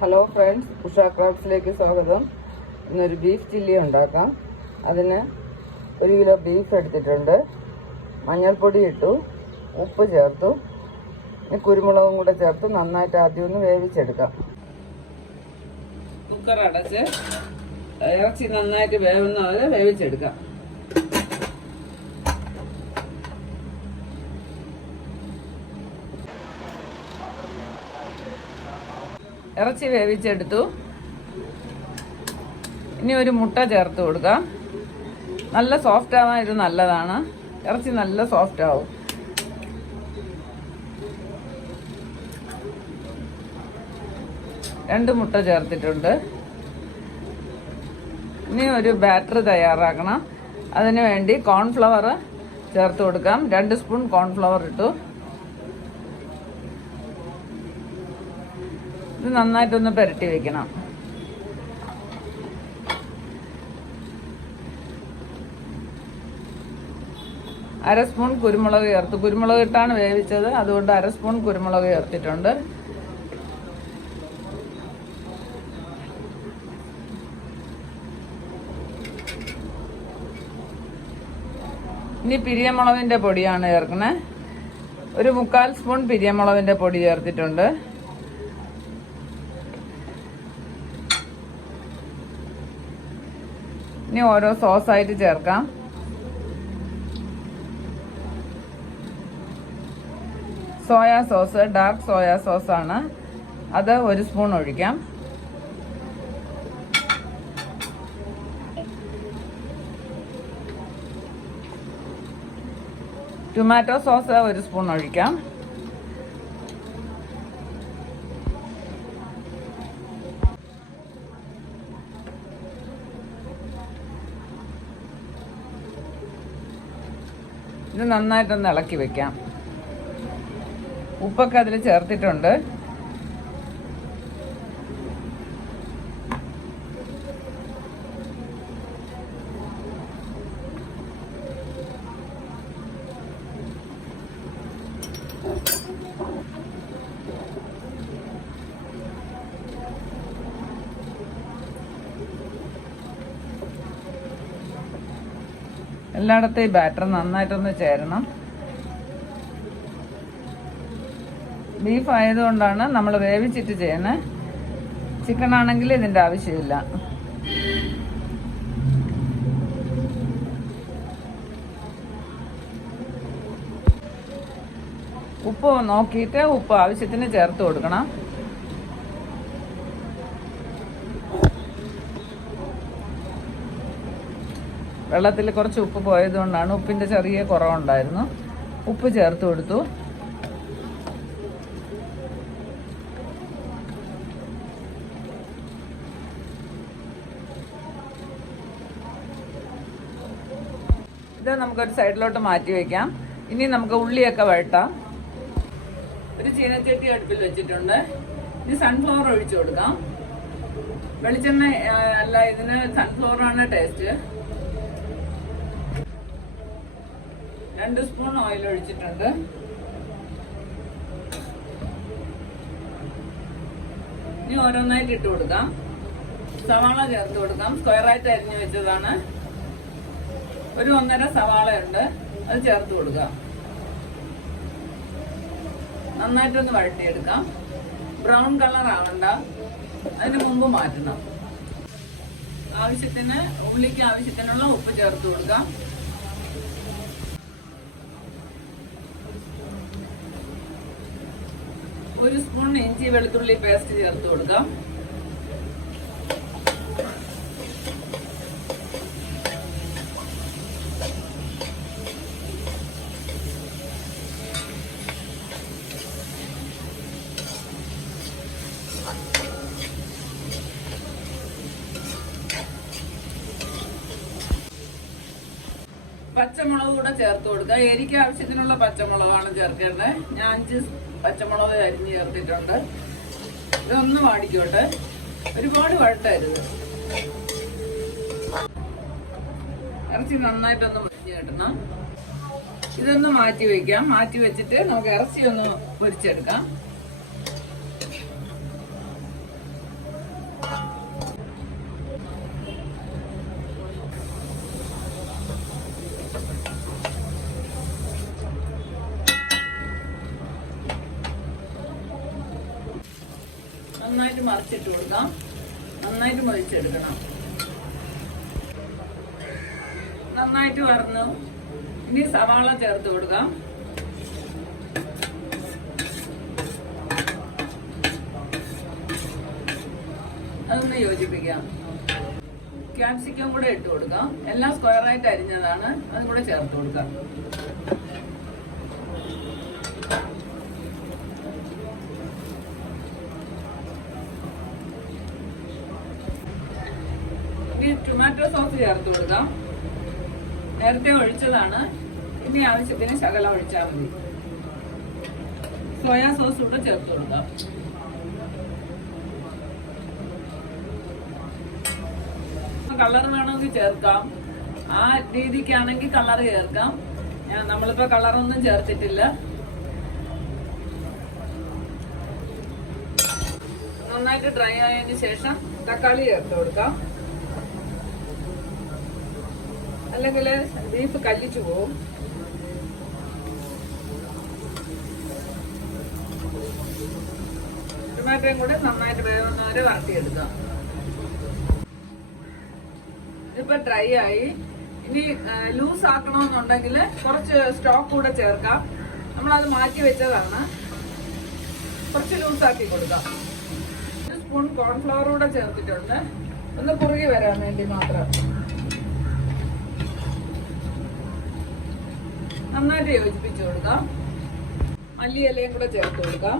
Hello friends, Usha ക്രാഫ്റ്റ്സിലേക്ക് സ്വാഗതം. ഇന്നൊരു beef chilli ഉണ്ടാക്കാം. അതിന് 1 കിലോ ബീഫ് എടുത്തിട്ടുണ്ട്. മഞ്ഞൾപ്പൊടി ഇട്ടു, ഉപ്പ് ചേർത്തു, ഇനി കുരുമുളകും കൂടെ ചേർത്ത് നന്നായിട്ട് ആദ്യം ഒന്ന് വേവിച്ചെടുക്കാം. കുക്കർ അടച്ച് ഇറച്ചി നന്നായിട്ട് വേവുന്ന പോലെ വേവിച്ചെടുക്കാം. ഇറച്ചി വേവിച്ചെടുത്തു. ഇനി ഒരു മുട്ട ചേർത്ത് കൊടുക്കാം. നല്ല സോഫ്റ്റ് ആവാൻ ഇത് നല്ലതാണ്. ഇറച്ചി നല്ല സോഫ്റ്റ് ആവും. രണ്ട് മുട്ട ചേർത്തിട്ടുണ്ട്. ഇനി ഒരു ബാറ്റർ തയ്യാറാക്കണം. അതിനു വേണ്ടി കോൺഫ്ലവർ ചേർത്ത് കൊടുക്കാം. 2 സ്പൂൺ കോൺഫ്ലവർ ഇട്ടു. ഇത് നന്നായിട്ടൊന്ന് പുരട്ടി വെക്കണം. അര സ്പൂൺ കുരുമുളക് ചേർത്ത്. കുരുമുളക് ഇട്ടാണ് വേവിച്ചത്, അതുകൊണ്ട് 1 സ്പൂൺ കുരുമുളക് ചേർത്തിട്ടുണ്ട്. ഇനി പിരിയമുളകിന്റെ പൊടിയാണ് ചേർക്കണേ. ഒരു 1/4 സ്പൂൺ പിരിയമുളകിന്റെ പൊടി ചേർത്തിട്ടുണ്ട്. ഇനി ഓരോ സോസായിട്ട് ചേർക്കാം. സോയാ സോസ്, ഡാർക്ക് സോയാ സോസാണ്. അത് 1 സ്പൂൺ ഒഴിക്കാം. ടൊമാറ്റോ സോസ് 1 സ്പൂൺ ഒഴിക്കാം. ഇത് നന്നായിട്ടൊന്ന് ഇളക്കി വെക്കാം. ഉപ്പൊക്കെ അതിൽ ചേർത്തിട്ടുണ്ട്. എല്ലായിടത്തും ഈ ബാറ്റർ നന്നായിട്ടൊന്ന് ചേരണം. ബീഫ് ആയതുകൊണ്ടാണ് നമ്മൾ വേവിച്ചിട്ട് ചെയ്യുന്നത്. ചിക്കൻ ആണെങ്കിൽ ഇതിൻ്റെ ആവശ്യമില്ല. ഉപ്പ് നോക്കിയിട്ട് ഉപ്പ് ആവശ്യത്തിന് ചേർത്ത് കൊടുക്കണം. വെള്ളത്തിൽ കുറച്ച് ഉപ്പ് പോയതുകൊണ്ടാണ്, ഉപ്പിൻ്റെ ചെറിയ കുറവുണ്ടായിരുന്നു. ഉപ്പ് ചേർത്ത് കൊടുത്തു. ഇത് നമുക്കൊരു സൈഡിലോട്ട് മാറ്റി വയ്ക്കാം. ഇനി നമുക്ക് ഉള്ളിയൊക്കെ വഴട്ടാം. ഒരു ചീനച്ചട്ടി അടുപ്പിൽ വെച്ചിട്ടുണ്ട്. ഇനി സൺഫ്ലവർ ഒഴിച്ചു കൊടുക്കാം. വെളിച്ചെണ്ണ അല്ല, ഇതിന് സൺഫ്ലവറാണ് ടേസ്റ്റ്. 2 സ്പൂൺ ഓയിൽ ഒഴിച്ചിട്ടുണ്ട്. ഇനി ഓരോന്നായിട്ട് ഇട്ട് കൊടുക്കാം. സവാള ചേർത്ത് കൊടുക്കാം. സ്ക്വയറായിട്ട് അരിഞ്ഞു വെച്ചതാണ്. ഒരു 1.5 സവാളയുണ്ട്, അത് ചേർത്ത് കൊടുക്കാം. നന്നായിട്ടൊന്ന് വഴട്ടിയെടുക്കാം. ബ്രൗൺ കളർ ആവണ്ട, അതിന് മുമ്പ് മാറ്റണം. ആവശ്യത്തിന് ഉള്ളിക്ക് ആവശ്യത്തിനുള്ള ഉപ്പ് ചേർത്ത് കൊടുക്കാം. ഒരു സ്പൂൺ ഇഞ്ചി വെളുത്തുള്ളി പേസ്റ്റ് ചേർത്ത് കൊടുക്കാം. പച്ചമുളക് കൂടെ ചേർത്ത് കൊടുക്കുക. എരിക്ക് ആവശ്യത്തിനുള്ള പച്ചമുളകാണ് ചേർക്കേണ്ടത്. ഞാൻ 5 പച്ചമുളക് അരിഞ്ഞ് ചേർത്തിട്ടുണ്ട്. ഇതൊന്ന് വാടിക്കോട്ടെ, ഒരുപാട് വഴട്ടരുത്. ഇറച്ചി നന്നായിട്ടൊന്ന് മുരിഞ്ഞ് കിട്ടണം. ഇതൊന്ന് മാറ്റി വെക്കാം. മാറ്റി വെച്ചിട്ട് നമുക്ക് ഇറച്ചി ഒന്ന് പൊരിച്ചെടുക്കാം. നന്നായിട്ട് മറിച്ചിട്ട് കൊടുക്കാം. നന്നായിട്ട് മൊരിച്ചെടുക്കണം. നന്നായിട്ട് വറന്നു. ഇനി സവാള ചേർത്ത് കൊടുക്കാം. അതൊന്ന് യോജിപ്പിക്കാം. ക്യാപ്സിക്കം കൂടെ ഇട്ട് കൊടുക്കാം. എല്ലാം സ്ക്വയറായിട്ട് അരിഞ്ഞതാണ്, അതും കൂടെ ചേർത്ത് കൊടുക്കാം. ഇനി ടൊമാറ്റോ സോസ് ചേർത്ത് കൊടുക്കാം. നേരത്തെ ഒഴിച്ചതാണ്, ഇനി ആവശ്യത്തിന് ശകലം ഒഴിച്ചാൽ മതി. സോയാ സോസ് കൂടെ ചേർത്ത് കൊടുക്കാം. കളർ വേണമെങ്കിൽ ചേർക്കാം. ആ രീതിക്കാണെങ്കിൽ കളർ ചേർക്കാം. നമ്മളിപ്പോ കളറൊന്നും ചേർത്തിട്ടില്ല. നന്നായിട്ട് ഡ്രൈ ആയതിനു ശേഷം തക്കാളി ചേർത്ത് കൊടുക്കാം. അല്ലെങ്കിൽ ബീഫ് കല്ലിച്ചു പോവും. ടൊമാറ്റോയും കൂടെ നന്നായിട്ട് വേവുന്നവരെ വരട്ടിയെടുക്കാം. ഇപ്പൊ ഡ്രൈ ആയി. ഇനി ലൂസ് ആക്കണമെന്നുണ്ടെങ്കിൽ കുറച്ച് സ്റ്റോക്ക് കൂടെ ചേർക്കാം. നമ്മളത് മാറ്റി വെച്ചതാണ്. കുറച്ച് ലൂസ് ആക്കി കൊടുക്കാം. 1 സ്പൂൺ കോൺഫ്ലവർ കൂടെ ചേർത്തിട്ടുണ്ട്, ഒന്ന് കുറുകി വരാൻ വേണ്ടി മാത്രം. നന്നായിട്ട് യോജിപ്പിച്ചു കൊടുക്കാം. മല്ലിയിലയും കൂടെ ചേർത്ത് കൊടുക്കാം.